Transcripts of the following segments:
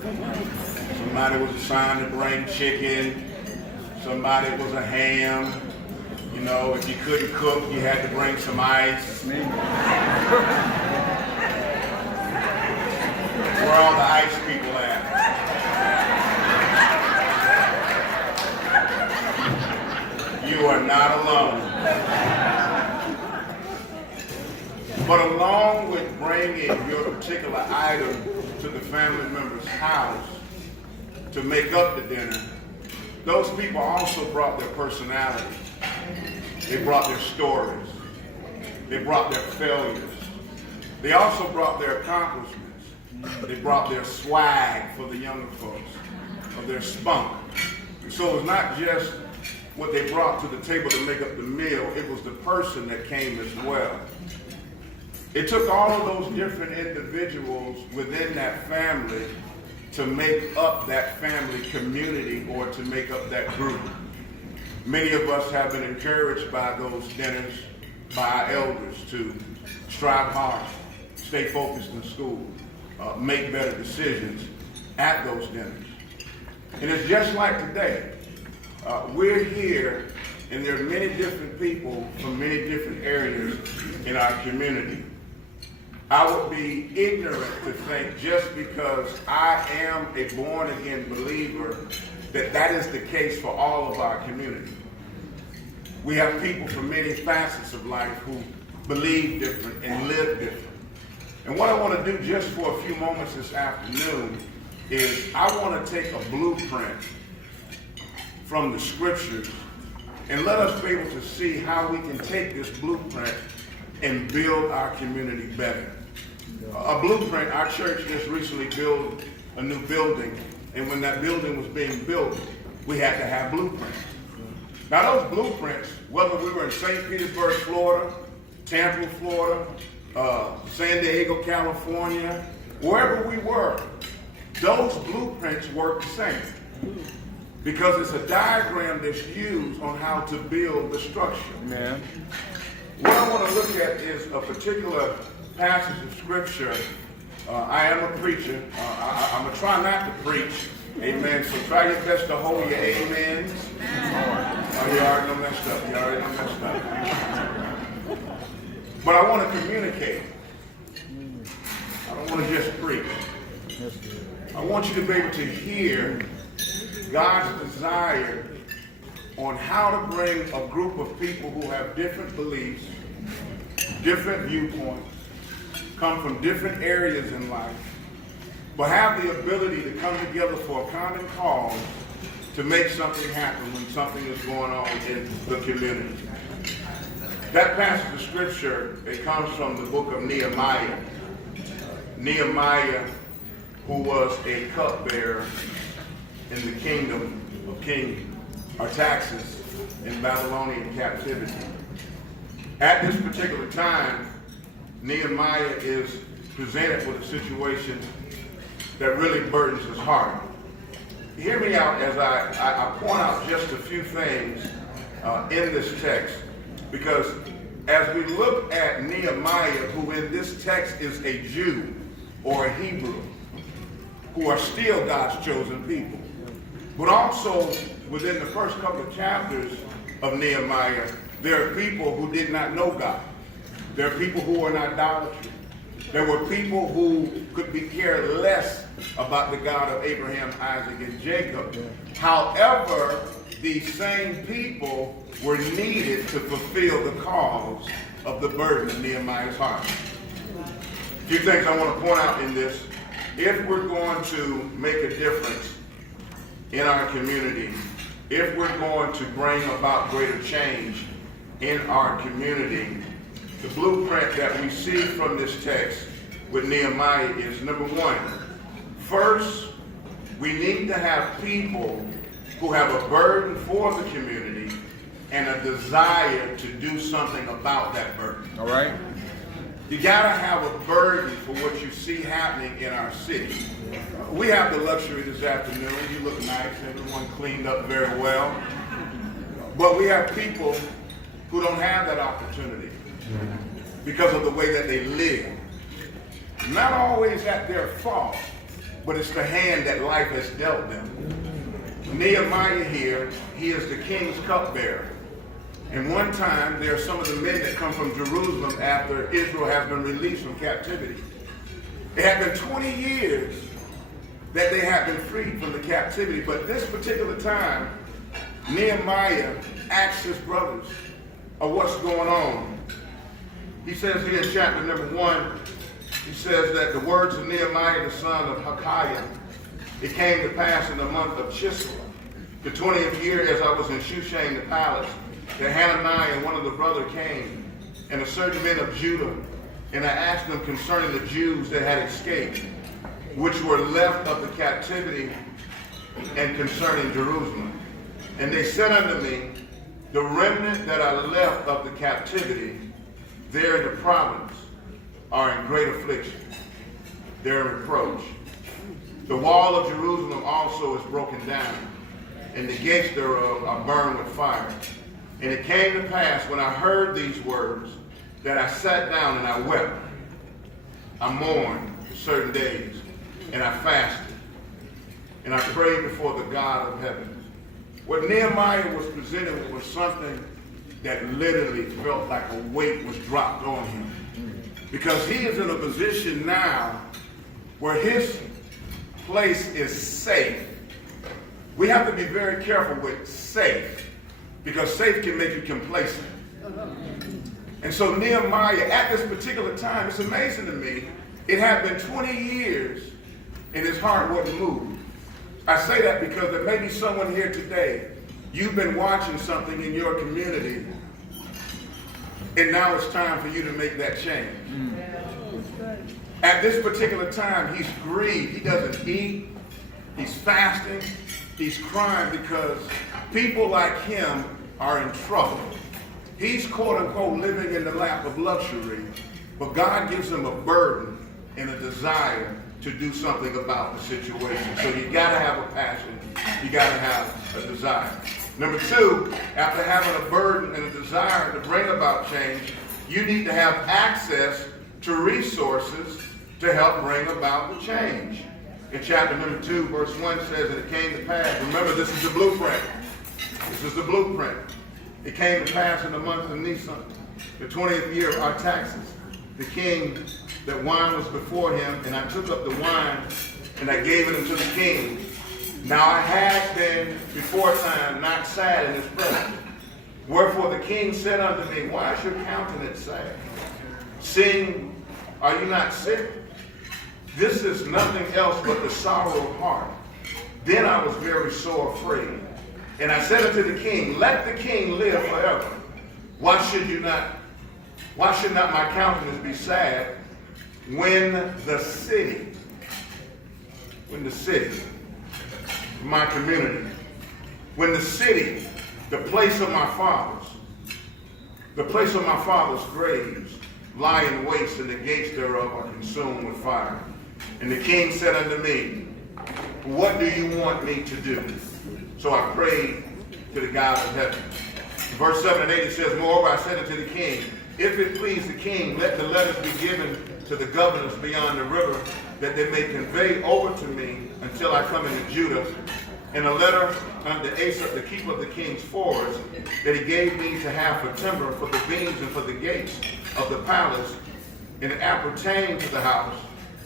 Somebody was assigned to bring chicken. Somebody was a ham. You know, if you couldn't cook, you had to bring some ice. Where are all the ice people at? You are not alone. But along with bringing your particular item to the family member's house to make up the dinner, those people also brought their personality. They brought their stories. They brought their failures. They also brought their accomplishments. They brought their swag for the younger folks, or their spunk. So it was not just what they brought to the table to make up the meal, it was the person that came as well. It took all of those different individuals within that family to make up that family community or to make up that group. Many of us have been encouraged by those dinners, by our elders, to strive hard, stay focused in school, make better decisions at those dinners. And it's just like today. We're here, and there are many different people from many different areas in our community. I would be ignorant to think just because I am a born-again believer that that is the case for all of our community. We have people from many facets of life who believe different and live different. And what I want to do just for a few moments this afternoon is I want to take a blueprint from the scriptures and let us be able to see how we can take this blueprint and build our community better. A blueprint, our church just recently built a new building, and when that building was being built, we had to have blueprints. Now those blueprints, whether we were in St. Petersburg, Florida, Tampa, Florida, San Diego, California, wherever we were, those blueprints work the same. Because it's a diagram that's used on how to build the structure. Amen. What I want to look at is a particular passage of scripture. I am a preacher. I'm going to try not to preach. Amen. So try your best to hold your amens. Oh, you already done messed up. You already done messed up. But I want to communicate. I don't want to just preach. I want you to be able to hear God's desire on how to bring a group of people who have different beliefs, different viewpoints, come from different areas in life, but have the ability to come together for a common cause to make something happen when something is going on in the community. That passage of scripture, it comes from the book of Nehemiah. Nehemiah, who was a cupbearer in the kingdom of King Artaxerxes in Babylonian captivity. At this particular time, Nehemiah is presented with a situation that really burdens his heart. Hear me out as I point out just a few things in this text, because as we look at Nehemiah, who in this text is a Jew or a Hebrew, who are still God's chosen people, but also within the first couple of chapters of Nehemiah, there are people who did not know God. There are people who are in idolatry. There were people who could be cared less about the God of Abraham, Isaac, and Jacob. However, these same people were needed to fulfill the cause of the burden of Nehemiah's heart. A few things I want to point out in this. If we're going to make a difference in our community, if we're going to bring about greater change in our community, the blueprint that we see from this text with Nehemiah is, number one, first, we need to have people who have a burden for the community and a desire to do something about that burden. All right? You got to have a burden for what you see happening in our city. We have the luxury this afternoon. You look nice. Everyone cleaned up very well. But we have people who don't have that opportunity because of the way that they live. Not always at their fault, but it's the hand that life has dealt them. Nehemiah here, he is the king's cupbearer. And one time, there are some of the men that come from Jerusalem after Israel has been released from captivity. It had been 20 years that they had been freed from the captivity, but this particular time, Nehemiah asked his brothers of what's going on. He says here in chapter number 1, he says that the words of Nehemiah, the son of Hilkiah, it came to pass in the month of Chislev, the 20th year, as I was in Shushan the palace, that Hananiah and one of the brothers came, and a certain men of Judah, and I asked them concerning the Jews that had escaped, which were left of the captivity, and concerning Jerusalem. And they said unto me, the remnant that are left of the captivity, there in the province, are in great affliction. They're in reproach. The wall of Jerusalem also is broken down, and the gates thereof are burned with fire. And it came to pass, when I heard these words, that I sat down and I wept. I mourned for certain days, and I fasted, and I prayed before the God of heaven. What Nehemiah was presented with was something that literally felt like a weight was dropped on him. Because he is in a position now where his place is safe. We have to be very careful with safe, because safe can make you complacent. And so Nehemiah, at this particular time, it's amazing to me, it had been 20 years and his heart wasn't moved. I say that because there may be someone here today, you've been watching something in your community, and now it's time for you to make that change. At this particular time, he's grieved. He doesn't eat. He's fasting. He's crying because people like him are in trouble. He's quote unquote living in the lap of luxury, but God gives him a burden and a desire to do something about the situation. So you got to have a passion. You got to have a desire. Number 2, after having a burden and a desire to bring about change, you need to have access to resources to help bring about the change. In chapter number 2, verse 1 says that it came to pass. Remember, this is the blueprint. This is the blueprint. It came to pass in the month of Nisan, the 20th year of our taxes. The king, that wine was before him, and I took up the wine, and I gave it unto the king. Now I had been before time not sad in his presence. Wherefore the king said unto me, why is your countenance sad? Seeing, are you not sick? This is nothing else but the sorrow of heart. Then I was very sore afraid. And I said unto the king, let the king live forever. Why should not my countenance be sad when the city, my community, when the city, the place of my fathers graves, lie in waste, and the gates thereof are consumed with fire. And the king said unto me, what do you want me to do? So I prayed to the God of heaven. Verse 7 and 8 it says, moreover I said unto the king, if it please the king, let the letters be given to the governors beyond the river, that they may convey over to me until I come into Judah, and a letter unto Asa, the keeper of the king's forest, that he gave me to have for timber, for the beams, and for the gates of the palace, and it appertained to the house,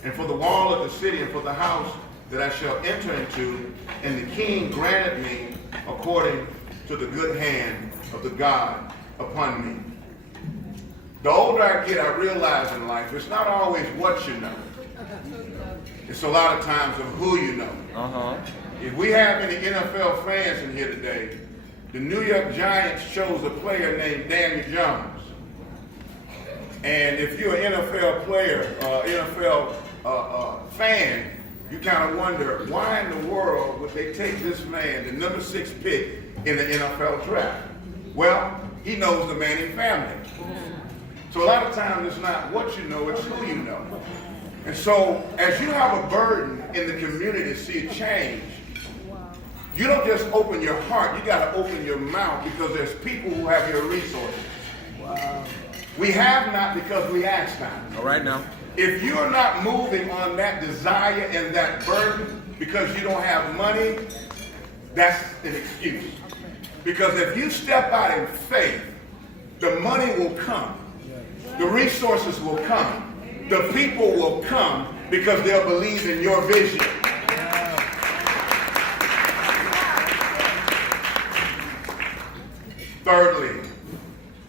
and for the wall of the city, and for the house that I shall enter into. And the king granted me according to the good hand of the God upon me. The older I get, I realize in life, it's not always what you know. It's a lot of times of who you know. If we have any NFL fans in here today, the New York Giants chose a player named Daniel Jones. And if you're an NFL player, NFL fan, you kind of wonder, why in the world would they take this man, the number 6 pick in the NFL draft? Well, he knows the Manning family. So a lot of times it's not what you know, it's who you know. And so as you have a burden in the community to see a change, you don't just open your heart, you got to open your mouth, because there's people who have your resources. Wow. We have not because we ask not. All right now. If you're not moving on that desire and that burden because you don't have money, that's an excuse. Because if you step out in faith, the money will come. The resources will come. The people will come because they'll believe in your vision. Thirdly,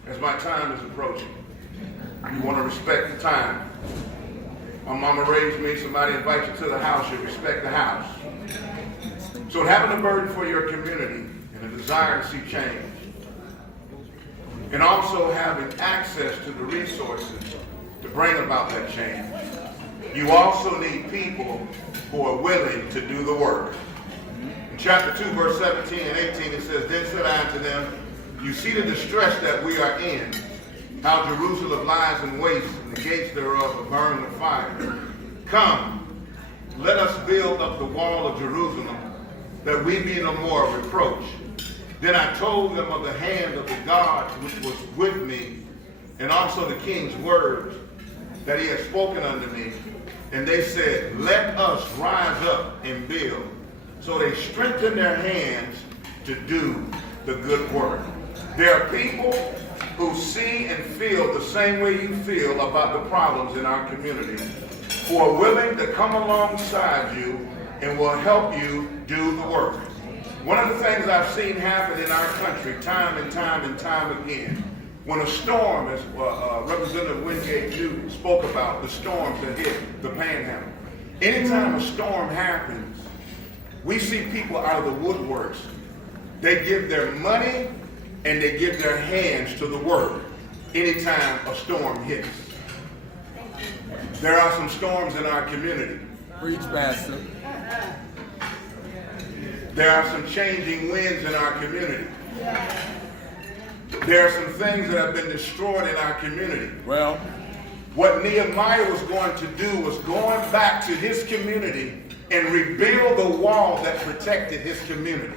as my time is approaching, you want to respect the time. My mama raised me, somebody invites you to the house, you respect the house. So having a burden for your community and a desire to see change, and also having access to the resources to bring about that change, you also need people who are willing to do the work. In chapter 2, verse 17 and 18, it says, "Then said I unto them, you see the distress that we are in, how Jerusalem lies in waste, and the gates thereof are burned with fire. Come, let us build up the wall of Jerusalem, that we be no more a reproach. Then I told them of the hand of the God which was with me, and also the king's words that he had spoken unto me. And they said, let us rise up and build. So they strengthened their hands to do the good work." There are people who see and feel the same way you feel about the problems in our community, who are willing to come alongside you and will help you do the work. One of the things I've seen happen in our country time and time and time again, when a storm, as Representative Wingate Newton spoke about, the storms that hit the Panhandle. Anytime a storm happens, we see people out of the woodworks. They give their money and they give their hands to the work anytime a storm hits. There are some storms in our community. Preach, Pastor. There are some changing winds in our community. There are some things that have been destroyed in our community. Well, what Nehemiah was going to do was going back to his community and rebuild the wall that protected his community.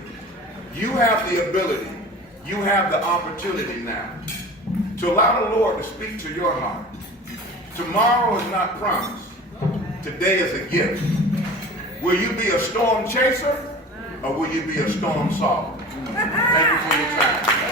You have the ability, you have the opportunity now to allow the Lord to speak to your heart. Tomorrow is not promised. Today is a gift. Will you be a storm chaser or will you be a storm solver? Thank you for your time.